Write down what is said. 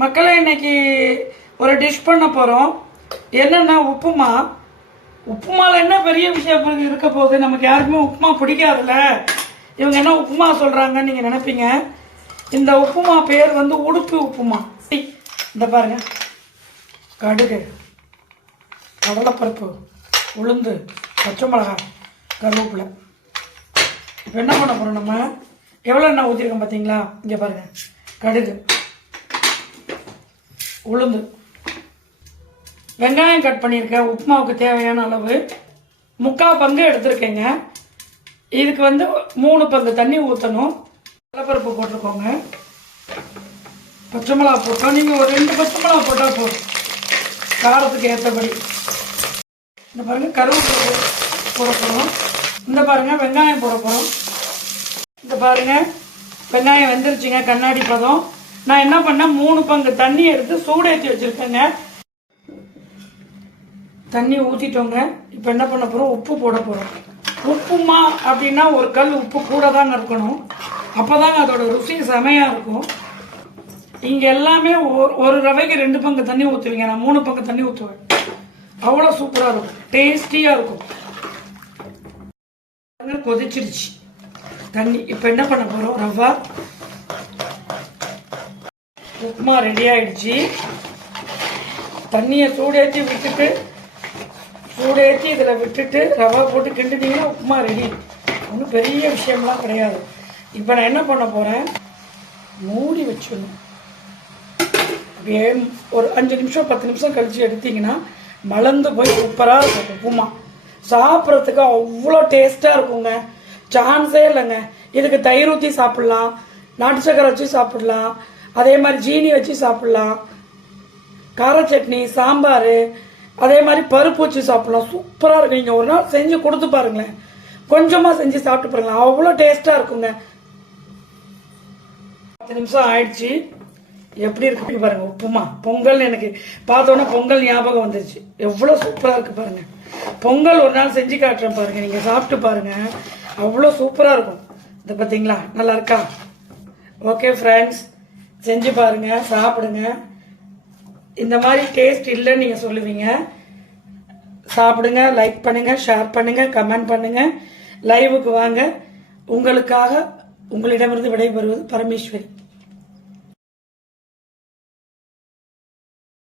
மக்களை இன்னைக்கு ஒரு டிஷ் பண்ண போகிறோம் என்னென்னா உப்புமா. உப்புமால என்ன பெரிய விஷயம் இருக்க போகுது? நமக்கு யாருக்குமே உப்புமா பிடிக்காதுல்ல. இவங்க என்ன உப்புமா சொல்கிறாங்கன்னு நீங்கள் நினைப்பீங்க? இந்த உப்புமா பேர் வந்து உடுப்பு உப்புமா. இந்த பாருங்க. கடுகு கடலைப்பருப்பு உளுந்து பச்சை மிளகாய் கருவேப்பிலை. இப்போ என்ன பண்ண போகிறோம் நம்ம? எவ்வளோ எண்ணெய் ஊற்றிருக்கோம் பார்த்தீங்களா இங்கே பாருங்கள் கடுகு. உளுந்து. வெங்காயம் கட் பண்ணியிருக்கேன். உப்புமாவுக்கு தேவையான அளவு. முக்கால் பங்கு எடுத்திருக்கேங்க. இதுக்கு வந்து மூணு பங்கு தண்ணி ஊற்றணும் கடலப்பருப்பு போட்டிருக்கோங்க. பச்சை மிளகா போட்டோம். நீங்கள் ஒரு ரெண்டு பச்சை மிளகா போட்டால் போதும். காரத்துக்கு ஏற்றபடி இந்த பாருங்கள் கருவேப்பிலை போட போகிறோம் இந்த பாருங்கள் வெங்காயம் போட போகிறோம் இந்த பாருங்க வெங்காயம் வெந்துருச்சுங்க. கண்ணாடி பதம். நான் என்ன பண்ணேன்? மூணு பங்கு தண்ணி எடுத்து சூடேற்றி வச்சிருக்கேங்க. தண்ணி ஊற்றிட்டோங்க இப்போ என்ன பண்ண போகிறோம் உப்பு போட போகிறோம் உப்புமா அப்படின்னா ஒரு கல் உப்பு கூட தாங்க இருக்கணும். அப்போ தாங்க அதோட ருசி செமையாக இருக்கும். இங்கே எல்லாமே ஒரு- ஒரு ரவைக்கு ரெண்டு பங்கு தண்ணி ஊற்றுவீங்க நான் மூணு பங்கு தண்ணி ஊற்றுவேன் அவ்வளோ சூப்பராக இருக்கும். டேஸ்டியாக இருக்கும். கொதிச்சிருச்சு. தண்ணி. இப்போ என்ன பண்ண போகிறோம் ரவா உப்புமா ரெடி ஆயிடுச்சு. தண்ணியை சூடேற்றி விட்டுட்டு சூடேற்றி இதில் விட்டுட்டு ரவா போட்டு கிண்டுட்டிங்கன்னா உப்புமா ரெடி ஒன்றும் பெரிய விஷயம்லாம் கிடையாது. இப்போ நான் என்ன பண்ண போகிறேன் மூடி வச்சிடணும். அப்படியே ஒரு அஞ்சு நிமிஷம் பத்து நிமிஷம் கழிச்சு எடுத்தீங்கன்னா மலர்ந்து போய் சூப்பராக இருக்கும் உப்புமா. சாப்பிட்றதுக்கு அவ்வளோ டேஸ்ட்டாக இருக்குங்க. சான்ஸே இல்லைங்க. இதுக்கு தயிர் ஊற்றி சாப்பிட்லாம். நாட்டு சக்கரை வச்சு சாப்பிட்லாம். அதே மாதிரி ஜீனி வச்சு சாப்பிட்லாம். கார சட்னி சாம்பார் அதே மாதிரி பருப்பு வச்சு சாப்பிட்லாம். சூப்பராக இருக்கும். நீங்கள் ஒரு நாள் செஞ்சு கொடுத்து பாருங்களேன். கொஞ்சமாக செஞ்சு சாப்பிட்டு பாருங்களேன். அவ்வளோ டேஸ்ட்டாக இருக்குங்க. பத்து நிமிஷம் ஆயிடுச்சு. எப்படி இருக்கு பாருங்க. உப்புமா. பொங்கல் எனக்கு பார்த்தோன்னே பொங்கல் ஞாபகம் வந்துருச்சு. எவ்வளோ சூப்பராக இருக்கு பாருங்க. பொங்கல் ஒரு நாள் செஞ்சு காட்டுறேன் பாருங்க. நீங்கள் சாப்பிட்டு பாருங்க. அவ்வளோ சூப்பராக இருக்கும். இதை பார்த்தீங்களா நல்லா இருக்கா? ஓகே ஃப்ரெண்ட்ஸ் செஞ்சு பாருங்க சாப்பிடுங்க. இந்த மாதிரி டேஸ்ட் இல்லைன்னு நீங்கள் சொல்லுவீங்க. சாப்பிடுங்க லைக் பண்ணுங்க ஷேர் பண்ணுங்க கமெண்ட் பண்ணுங்க. லைவுக்கு வாங்க. உங்களுக்காக உங்களிடமிருந்து விடைபெறுவது பரமேஸ்வரி.